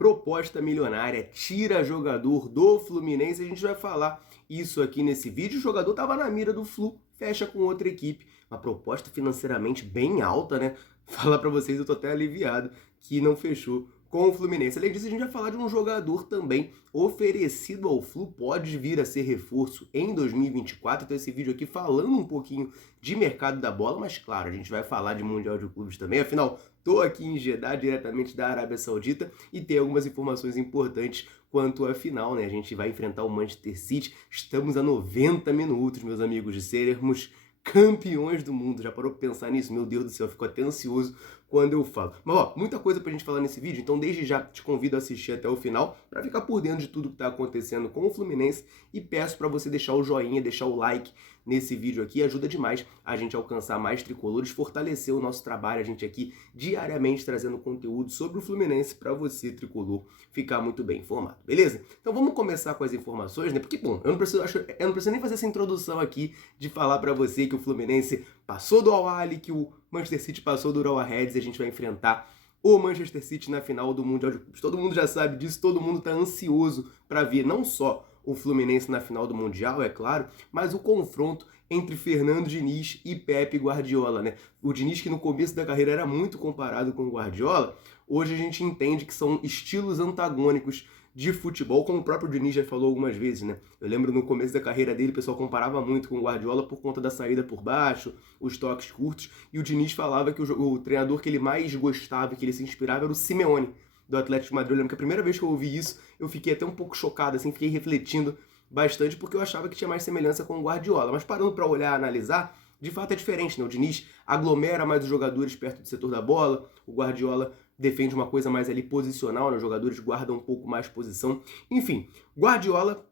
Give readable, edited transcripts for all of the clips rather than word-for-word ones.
proposta milionária, tira jogador do Fluminense. A gente vai falar isso aqui nesse vídeo. O jogador estava na mira do Flu, fecha com outra equipe. Uma proposta financeiramente bem alta, né? Falar para vocês, eu tô até aliviado que não fechou com o Fluminense. Além disso, a gente vai falar de um jogador também oferecido ao Flu, pode vir a ser reforço em 2024. Então esse vídeo aqui falando um pouquinho de mercado da bola, mas claro, a gente vai falar de Mundial de Clubes também. Afinal, tô aqui em Jeddah, diretamente da Arábia Saudita, e tem algumas informações importantes quanto à final, né? A gente vai enfrentar o Manchester City. Estamos a 90 minutos, meus amigos, de sermos campeões do mundo. Já parou pra pensar nisso? Meu Deus do céu, eu fico até ansioso quando eu falo. Mas ó, muita coisa pra gente falar nesse vídeo, então desde já te convido a assistir até o final para ficar por dentro de tudo que tá acontecendo com o Fluminense, e peço para você deixar o joinha, deixar o like nesse vídeo aqui, ajuda demais a gente a alcançar mais tricolores, fortalecer o nosso trabalho, a gente aqui diariamente trazendo conteúdo sobre o Fluminense para você, tricolor, ficar muito bem informado, beleza? Então vamos começar com as informações, né? Porque, bom, eu não preciso nem fazer essa introdução aqui de falar para você que o Fluminense passou do Al-Ahly, que o Manchester City passou do Urawa Reds, e a gente vai enfrentar o Manchester City na final do Mundial de Clubes. Todo mundo já sabe disso, todo mundo está ansioso para ver não só o Fluminense na final do Mundial, é claro, mas o confronto entre Fernando Diniz e Pepe Guardiola, né? O Diniz, que no começo da carreira era muito comparado com o Guardiola, hoje a gente entende que são estilos antagônicos de futebol, como o próprio Diniz já falou algumas vezes, né? Eu lembro no começo da carreira dele, o pessoal comparava muito com o Guardiola por conta da saída por baixo, os toques curtos, e o Diniz falava que o treinador que ele mais gostava, que ele se inspirava, era o Simeone, do Atlético de Madrid. Eu lembro que a primeira vez que eu ouvi isso, eu fiquei até um pouco chocado, assim, fiquei refletindo bastante, porque eu achava que tinha mais semelhança com o Guardiola. Mas parando para olhar, analisar, de fato é diferente, né? O Diniz aglomera mais os jogadores perto do setor da bola, o Guardiola defende uma coisa mais ali posicional, né? Os jogadores guardam um pouco mais posição. Enfim,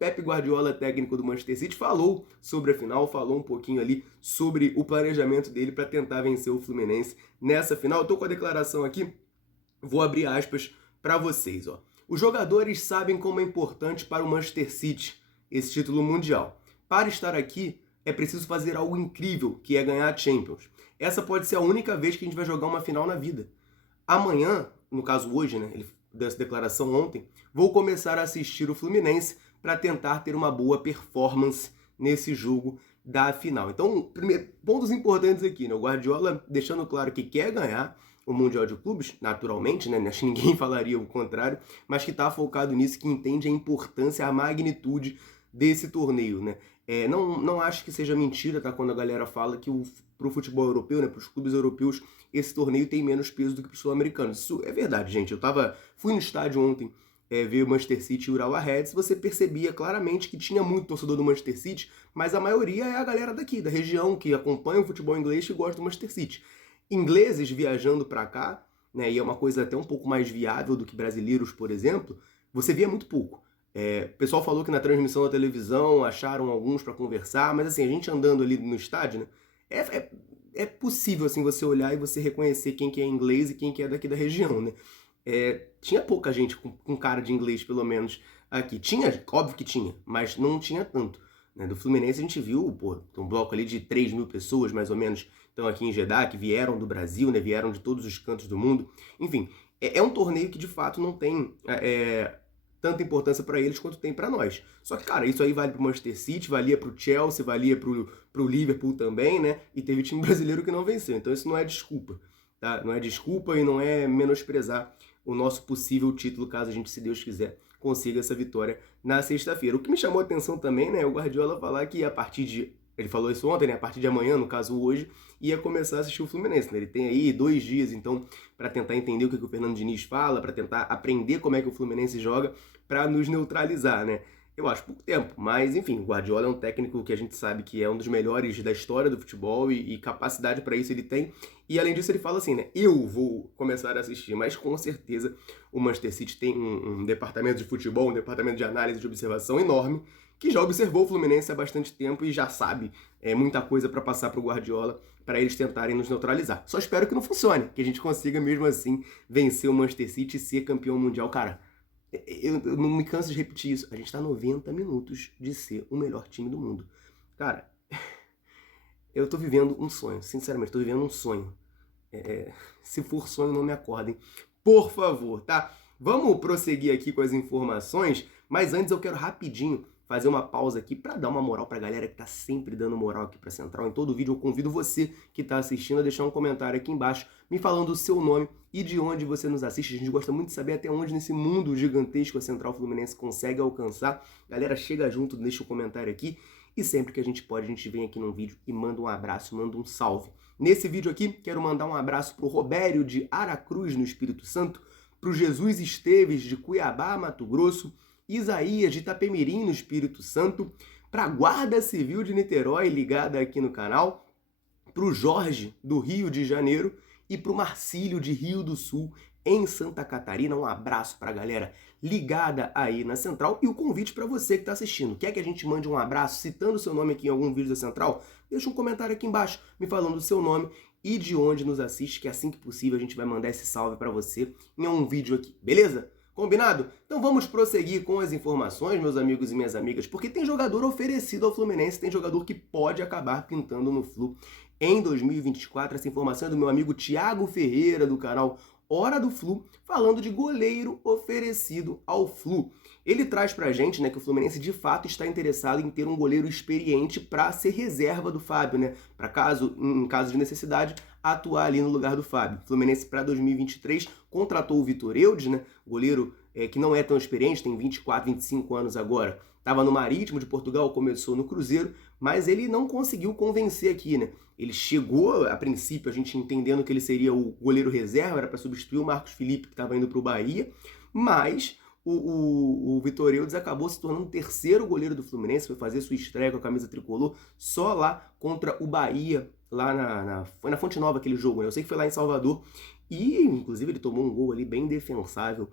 Pepe Guardiola, técnico do Manchester City, falou sobre a final, falou um pouquinho ali sobre o planejamento dele para tentar vencer o Fluminense nessa final. Eu tô com a declaração aqui, vou abrir aspas para vocês, ó. Os jogadores sabem como é importante para o Manchester City esse título mundial. Para estar aqui, é preciso fazer algo incrível, que é ganhar a Champions. Essa pode ser a única vez que a gente vai jogar uma final na vida. Amanhã, no caso hoje, né, ele deu essa declaração ontem, vou começar a assistir o Fluminense para tentar ter uma boa performance nesse jogo da final. Então, pontos importantes aqui, né? O Guardiola deixando claro que quer ganhar o Mundial de Clubes, naturalmente, né? Acho que ninguém falaria o contrário, mas que está focado nisso, que entende a importância, a magnitude desse torneio, né? Não acho que seja mentira, tá? Quando a galera fala que pro futebol europeu, né, pros clubes europeus, esse torneio tem menos peso do que pro sul-americano. Isso é verdade, gente. Fui no estádio ontem ver o Manchester City e o Urawa Reds, você percebia claramente que tinha muito torcedor do Manchester City, mas a maioria é a galera daqui, da região, que acompanha o futebol inglês e gosta do Manchester City. Ingleses viajando para cá, né, e é uma coisa até um pouco mais viável do que brasileiros, por exemplo, você via muito pouco. O pessoal falou que na transmissão da televisão acharam alguns para conversar, mas assim, a gente andando ali no estádio, né, é possível assim, você olhar e você reconhecer quem que é inglês e quem que é daqui da região, né? Tinha pouca gente com cara de inglês, pelo menos, aqui. Tinha, óbvio que tinha, mas não tinha tanto. Né? Do Fluminense a gente viu, um bloco ali de 3 mil pessoas, mais ou menos, estão aqui em Jeddah, que vieram do Brasil, né? Vieram de todos os cantos do mundo. Enfim, é um torneio que de fato não tem tanta importância para eles quanto tem para nós. Só que, cara, isso aí vale pro Manchester City, valia pro Chelsea, valia pro Liverpool também, né? E teve time brasileiro que não venceu. Então isso não é desculpa, tá? Não é desculpa e não é menosprezar o nosso possível título, caso a gente, se Deus quiser, consiga essa vitória na sexta-feira. O que me chamou a atenção também, né, é o Guardiola falar que a partir de... Ele falou isso ontem, né, a partir de amanhã, no caso hoje, ia começar a assistir o Fluminense, né? Ele tem aí 2 dias, então, para tentar entender o que o Fernando Diniz fala, para tentar aprender como é que o Fluminense joga, para nos neutralizar, né? Eu acho pouco tempo, mas enfim, o Guardiola é um técnico que a gente sabe que é um dos melhores da história do futebol e capacidade para isso ele tem. E além disso ele fala assim, né, eu vou começar a assistir, mas com certeza o Manchester City tem um departamento de futebol, um departamento de análise de observação enorme, que já observou o Fluminense há bastante tempo e já sabe muita coisa para passar para o Guardiola, para eles tentarem nos neutralizar. Só espero que não funcione, que a gente consiga mesmo assim vencer o Manchester City e ser campeão mundial, cara. Eu não me canso de repetir isso. A gente tá 90 minutos de ser o melhor time do mundo. Cara, eu tô vivendo um sonho. Sinceramente, tô vivendo um sonho. Se for sonho, não me acordem. Por favor, tá? Vamos prosseguir aqui com as informações, mas antes eu quero rapidinho fazer uma pausa aqui para dar uma moral para a galera que tá sempre dando moral aqui para Central. Em todo vídeo eu convido você que está assistindo a deixar um comentário aqui embaixo me falando o seu nome e de onde você nos assiste. A gente gosta muito de saber até onde nesse mundo gigantesco a Central Fluminense consegue alcançar. Galera, chega junto, deixa um comentário aqui e sempre que a gente pode, a gente vem aqui num vídeo e manda um abraço, manda um salve. Nesse vídeo aqui, quero mandar um abraço pro Robério de Aracruz, no Espírito Santo, pro Jesus Esteves de Cuiabá, Mato Grosso, Isaías de Itapemirim, no Espírito Santo, para a Guarda Civil de Niterói, ligada aqui no canal, para o Jorge, do Rio de Janeiro, e para o Marcílio, de Rio do Sul, em Santa Catarina. Um abraço para a galera ligada aí na Central e o convite para você que está assistindo. Quer que a gente mande um abraço citando o seu nome aqui em algum vídeo da Central? Deixa um comentário aqui embaixo me falando o seu nome e de onde nos assiste, que assim que possível a gente vai mandar esse salve para você em um vídeo aqui, beleza? Combinado? Então vamos prosseguir com as informações, meus amigos e minhas amigas, porque tem jogador oferecido ao Fluminense, tem jogador que pode acabar pintando no Flu em 2024. Essa informação é do meu amigo Thiago Ferreira, do canal Hora do Flu, falando de goleiro oferecido ao Flu. Ele traz pra gente, né, que o Fluminense de fato está interessado em ter um goleiro experiente para ser reserva do Fábio, né? Para em caso de necessidade, atuar ali no lugar do Fábio. O Fluminense para 2023 contratou o Vitor Eudes, né? Goleiro que não é tão experiente, tem 24, 25 anos agora. Estava no Marítimo de Portugal, começou no Cruzeiro, mas ele não conseguiu convencer aqui, né? Ele chegou, a princípio, a gente entendendo que ele seria o goleiro reserva, era para substituir o Marcos Felipe, que estava indo para o Bahia, mas o Vitor Eudes acabou se tornando o terceiro goleiro do Fluminense, foi fazer sua estreia com a camisa tricolor só lá contra o Bahia, lá foi na Fonte Nova aquele jogo, né? Eu sei que foi lá em Salvador, e inclusive ele tomou um gol ali bem defensável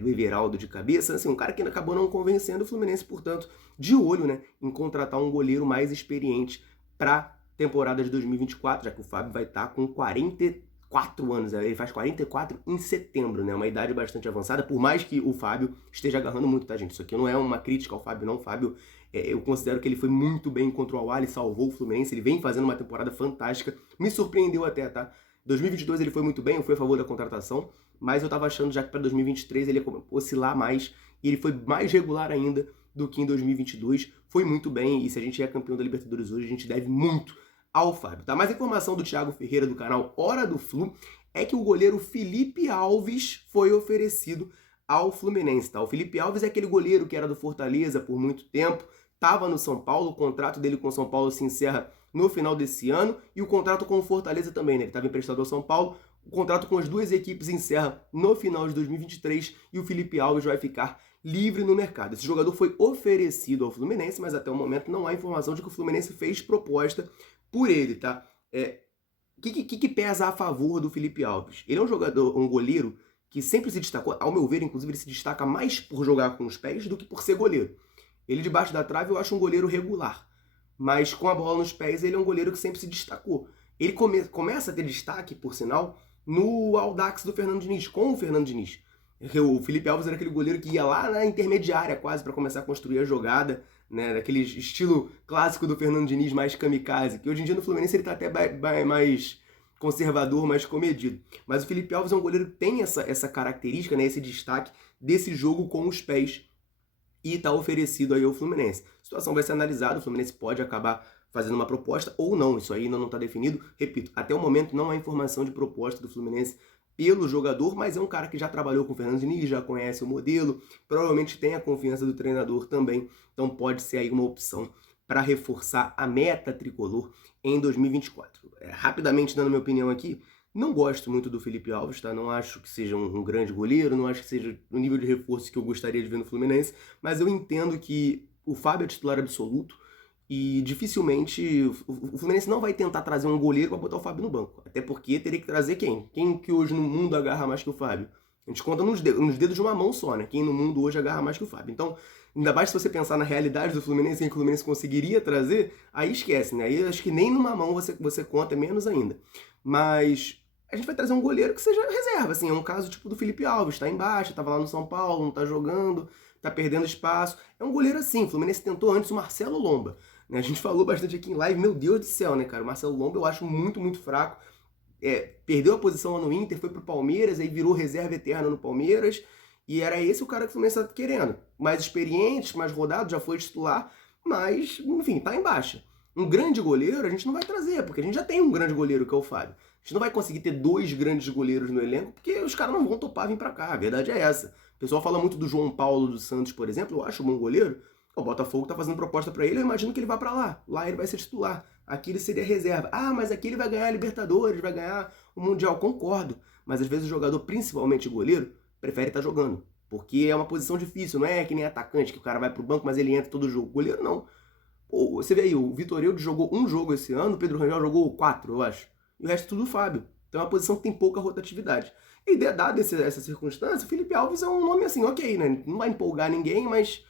do Everaldo de cabeça, assim, um cara que acabou não convencendo o Fluminense, portanto, de olho, né, em contratar um goleiro mais experiente para temporada de 2024, já que o Fábio vai estar com 44 anos, ele faz 44 em setembro, né? Uma idade bastante avançada, por mais que o Fábio esteja agarrando muito, tá, gente? Isso aqui não é uma crítica ao Fábio, não. O Fábio, eu considero que ele foi muito bem contra o Al Ahly, salvou o Fluminense, ele vem fazendo uma temporada fantástica, me surpreendeu até, tá? 2022 ele foi muito bem, eu fui a favor da contratação, mas eu tava achando já que para 2023 ele ia oscilar mais, e ele foi mais regular ainda do que em 2022, foi muito bem, e se a gente é campeão da Libertadores hoje, a gente deve muito ao Fábio, tá? Mais informação do Thiago Ferreira do canal Hora do Flu é que o goleiro Felipe Alves foi oferecido ao Fluminense, tá? O Felipe Alves é aquele goleiro que era do Fortaleza por muito tempo, estava no São Paulo, o contrato dele com o São Paulo se encerra no final desse ano, e o contrato com o Fortaleza também, né? Ele estava emprestado ao São Paulo, o contrato com as duas equipes encerra no final de 2023 e o Felipe Alves vai ficar livre no mercado. Esse jogador foi oferecido ao Fluminense, mas até o momento não há informação de que o Fluminense fez proposta por ele, tá? O que pesa a favor do Felipe Alves? Ele é um jogador, um goleiro que sempre se destacou, ao meu ver, inclusive, ele se destaca mais por jogar com os pés do que por ser goleiro. Ele debaixo da trave eu acho um goleiro regular, mas com a bola nos pés ele é um goleiro que sempre se destacou. Ele começa a ter destaque, por sinal, no Audax do Fernando Diniz, com o Fernando Diniz. O Felipe Alves era aquele goleiro que ia lá na intermediária quase para começar a construir a jogada, né, daquele estilo clássico do Fernando Diniz, mais kamikaze, que hoje em dia no Fluminense ele tá até mais conservador, mais comedido. Mas o Felipe Alves é um goleiro que tem essa característica, né, esse destaque desse jogo com os pés, e está oferecido aí ao Fluminense. A situação vai ser analisada, o Fluminense pode acabar fazendo uma proposta ou não, isso aí ainda não está definido. Repito, até o momento não há informação de proposta do Fluminense pelo jogador, mas é um cara que já trabalhou com o Fernando Diniz, já conhece o modelo, provavelmente tem a confiança do treinador também, então pode ser aí uma opção para reforçar a meta tricolor em 2024. Rapidamente dando minha opinião aqui, não gosto muito do Felipe Alves, tá? Não acho que seja um grande goleiro, não acho que seja o nível de reforço que eu gostaria de ver no Fluminense, mas eu entendo que o Fábio é titular absoluto e dificilmente o Fluminense não vai tentar trazer um goleiro para botar o Fábio no banco. Até porque teria que trazer quem? Quem que hoje no mundo agarra mais que o Fábio? A gente conta nos dedos de uma mão só, né? Quem no mundo hoje agarra mais que o Fábio. Então, ainda mais se você pensar na realidade do Fluminense, quem que o Fluminense conseguiria trazer, aí esquece, né? Aí acho que nem numa mão você conta, menos ainda. Mas a gente vai trazer um goleiro que seja reserva, assim, é um caso tipo do Felipe Alves, tá embaixo, tava lá no São Paulo, não tá jogando, tá perdendo espaço. É um goleiro assim, o Fluminense tentou antes o Marcelo Lomba, né? A gente falou bastante aqui em live, meu Deus do céu, né, cara? O Marcelo Lomba eu acho muito, muito fraco. Perdeu a posição lá no Inter, foi pro Palmeiras, aí virou reserva eterna no Palmeiras, E era esse o cara que o Fluminense estava querendo. Mais experiente, mais rodado, já foi titular, mas, enfim, tá em baixa. Um grande goleiro a gente não vai trazer, porque a gente já tem um grande goleiro que é o Fábio. A gente não vai conseguir ter dois grandes goleiros no elenco, porque os caras não vão topar vir pra cá, a verdade é essa. O pessoal fala muito do João Paulo dos Santos, por exemplo, eu acho um bom goleiro. O Botafogo tá fazendo proposta para ele, eu imagino que ele vá para lá. Lá ele vai ser titular. Aqui ele seria reserva. Ah, mas aqui ele vai ganhar a Libertadores, vai ganhar o Mundial. Concordo. Mas às vezes o jogador, principalmente o goleiro, prefere estar jogando. Porque é uma posição difícil, não é que nem atacante, que o cara vai pro banco, mas ele entra todo jogo. Goleiro não. Pô, você vê aí, o Vitor Eudes jogou um jogo esse ano, o Pedro Rangel jogou 4, eu acho. E o resto tudo o Fábio. Então é uma posição que tem pouca rotatividade. E dada essa circunstância, o Felipe Alves é um nome assim, ok, né? Não vai empolgar ninguém, mas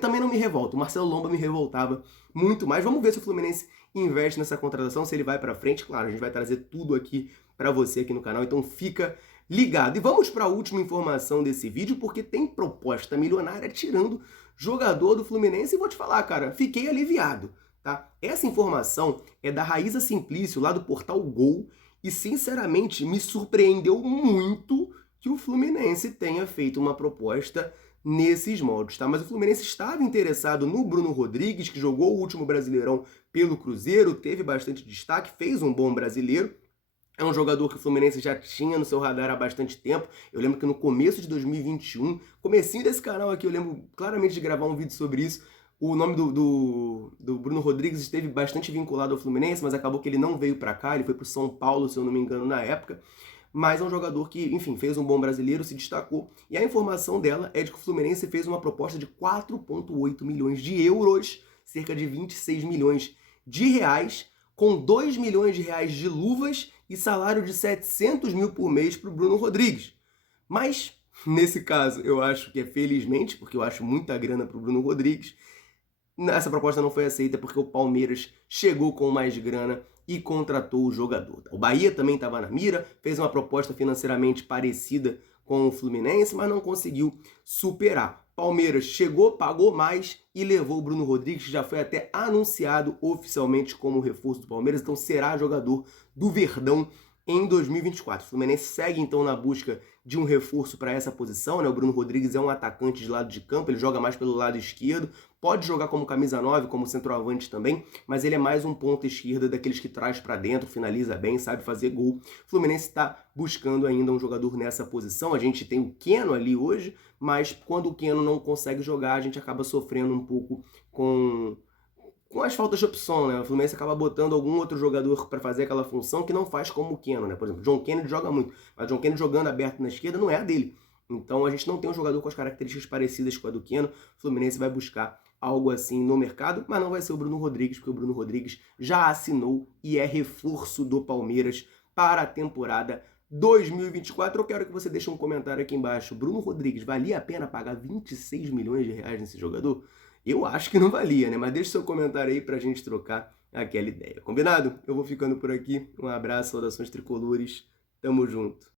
também não me revolta. O Marcelo Lomba me revoltava muito mais. Vamos ver se o Fluminense investe nessa contratação, se ele vai pra frente. Claro, a gente vai trazer tudo aqui pra você aqui no canal, então fica ligado. E vamos para a última informação desse vídeo, porque tem proposta milionária tirando jogador do Fluminense. E vou te falar, cara, fiquei aliviado, tá? Essa informação é da Raíza Simplício, lá do portal Gol, e sinceramente me surpreendeu muito que o Fluminense tenha feito uma proposta nesses moldes, tá? Mas o Fluminense estava interessado no Bruno Rodrigues, que jogou o último Brasileirão pelo Cruzeiro, teve bastante destaque, fez um bom brasileiro. É um jogador que o Fluminense já tinha no seu radar há bastante tempo. Eu lembro que no começo de 2021, comecinho desse canal aqui, eu lembro claramente de gravar um vídeo sobre isso. O nome do Bruno Rodrigues esteve bastante vinculado ao Fluminense, mas acabou que ele não veio para cá, ele foi para o São Paulo, se eu não me engano, na época. Mas é um jogador que, enfim, fez um bom brasileiro, se destacou. E a informação dela é de que o Fluminense fez uma proposta de 4,8 milhões de euros, cerca de 26 milhões de reais, com 2 milhões de reais de luvas e salário de 700 mil por mês para o Bruno Rodrigues. Mas, nesse caso, eu acho que é felizmente, porque eu acho muita grana para o Bruno Rodrigues, essa proposta não foi aceita porque o Palmeiras chegou com mais grana e contratou o jogador. O Bahia também estava na mira, fez uma proposta financeiramente parecida com o Fluminense, mas não conseguiu superar. Palmeiras chegou, pagou mais e levou o Bruno Rodrigues, que já foi até anunciado oficialmente como reforço do Palmeiras, então será jogador do Verdão em 2024. O Fluminense segue então na busca de um reforço para essa posição, né? O Bruno Rodrigues é um atacante de lado de campo, ele joga mais pelo lado esquerdo, pode jogar como camisa 9, como centroavante também, mas ele é mais um ponta esquerda daqueles que traz para dentro, finaliza bem, sabe fazer gol. O Fluminense está buscando ainda um jogador nessa posição. A gente tem o Keno ali hoje, mas quando o Keno não consegue jogar, a gente acaba sofrendo um pouco com as faltas de opção, né? O Fluminense acaba botando algum outro jogador para fazer aquela função que não faz como o Keno, né? Por exemplo, o John Kennedy joga muito, mas o John Kennedy jogando aberto na esquerda não é a dele. Então a gente não tem um jogador com as características parecidas com a do Keno. O Fluminense vai buscar algo assim no mercado, mas não vai ser o Bruno Rodrigues, porque o Bruno Rodrigues já assinou e é reforço do Palmeiras para a temporada 2024. Eu quero que você deixe um comentário aqui embaixo. Bruno Rodrigues, valia a pena pagar 26 milhões de reais nesse jogador? Eu acho que não valia, né? Mas deixe seu comentário aí pra gente trocar aquela ideia. Combinado? Eu vou ficando por aqui. Um abraço, saudações tricolores. Tamo junto.